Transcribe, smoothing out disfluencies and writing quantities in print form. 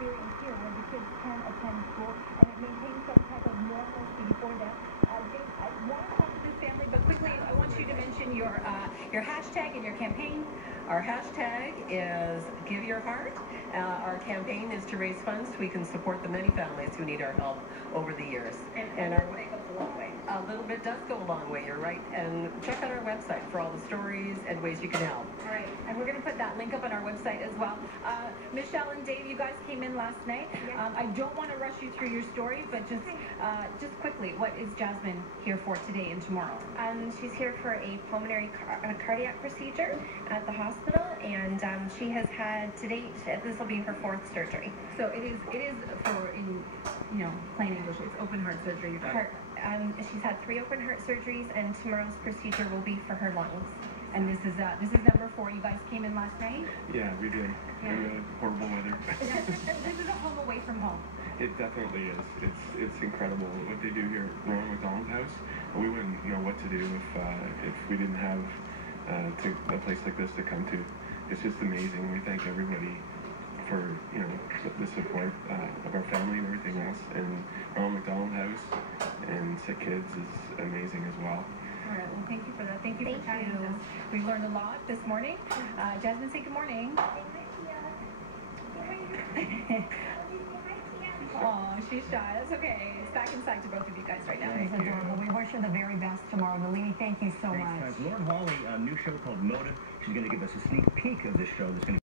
experience here where the kids can attend school and it maintains some type of normalcy for them. Dave, I want to talk to this family, but quickly, I want you to mention your hashtag and your campaign. Our hashtag is Give Your Heart. Our campaign is to raise funds so we can support the many families who need our help over the years. And our way goes a long way. A little bit does go a long way, you're right. And check out our website for all the stories and ways you can help. All right, and we're going to put that link up on our website as well. Michelle and Dave, you guys came in last night. Yeah. I don't want to rush you through your story, but just quickly, what is Jasmine here for today and tomorrow? She's here for a pulmonary cardiac procedure at the hospital, and she has had to date, this will be her 4th surgery. So it is for, in plain English, it's open heart surgery. She's had 3 open heart surgeries, and tomorrow's procedure will be for her lungs. And this is number 4. You guys came in last night? Yeah, we did. Yeah. Horrible weather. This is a home away from home. It definitely is. It's incredible what they do here at Ronald McDonald House. We wouldn't know what to do if we didn't have a place like this to come to. It's just amazing. We thank everybody for the support of our family and everything else. And Ronald McDonald House and Sick Kids is amazing as well. All right, well, thank you for that. Thank you for chatting with us. We've learned a lot this morning. Jasmine, say good morning. Oh, she's shy. That's okay. It's back inside to both of you guys right now. It's adorable. We wish her the very best tomorrow. Nalini, thank you so much. Thanks, guys. Lauren Hawley, a new show called Motive. She's going to give us a sneak peek of this show that's going to